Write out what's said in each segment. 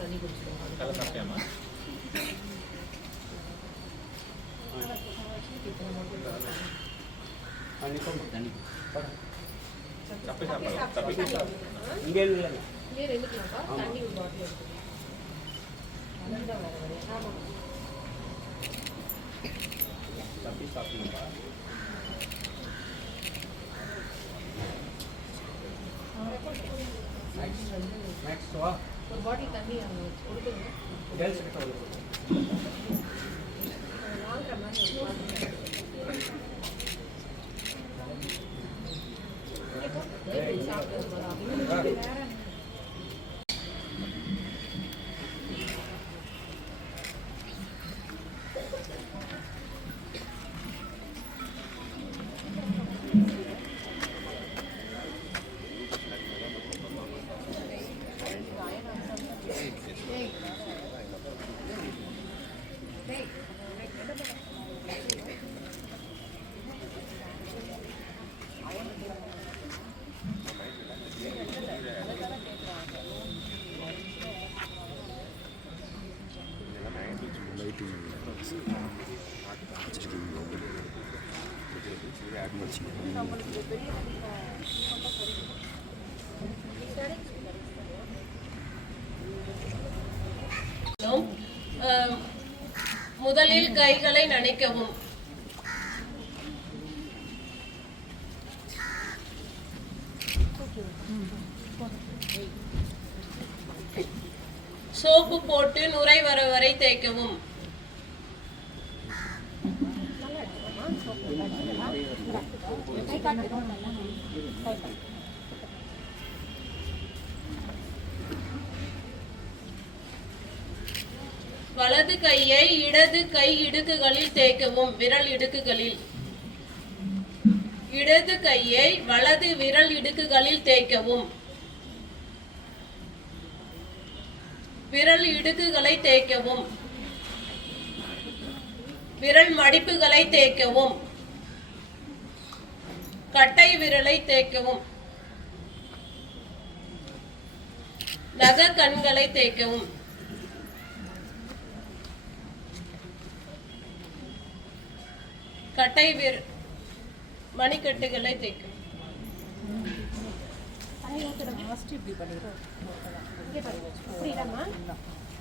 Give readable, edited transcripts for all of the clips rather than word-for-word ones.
தண்ணி குடிச்சிடுவோம். இங்கே இல்லை இங்கே ரெண்டுக்கலாம்ப்பா. தண்ணி ஒரு பாட்டில் எடுத்துக்கலாம். அதான் வேறு வரையும் ஆமாம். தப்பி சாப்பிடுங்கப்பா. ஒரு பாட்டில் தண்ணி அங்கே கொடுத்துருங்க. கேர்ள்ஸ் கிட்ட வாங்குற மாதிரி ஒரு பாட்டில் சாப்பிட்டு முதலில் கைகளை நனைக்கவும். சோப்பு போட்டு நுரை வர வரை தேய்க்கவும். வலது கையை இடது கை இடுக்குகளில் தேய்க்கவும். விரல் இடுக்குகளில். இடது கையை வலது விரல் இடுக்குகளில் தேய்க்கவும். விரல் இடுக்குகளை தேய்க்கவும். விரல் மடிப்புகளை தேய்க்கவும். கட்டை விரலை தேய்க்கவும். நக கண்களை தேய்க்கவும். கட்டை மணிக்கட்டுகளை தேய்க்கும்.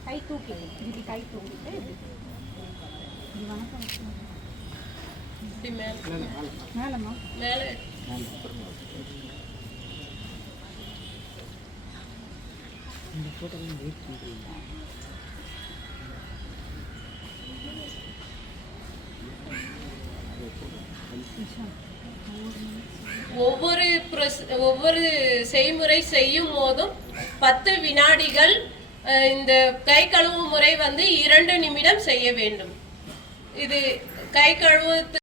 கை தூக்கி இப்படி கை தூக்கிட்டு மேலம்மா மேலே ஒவ்வொரு செய்முறை செய்யும் போதும் 10 வினாடிகள். இந்த கை கழுவும் முறை 2 நிமிடம் செய்ய வேண்டும். இது கை கழுவு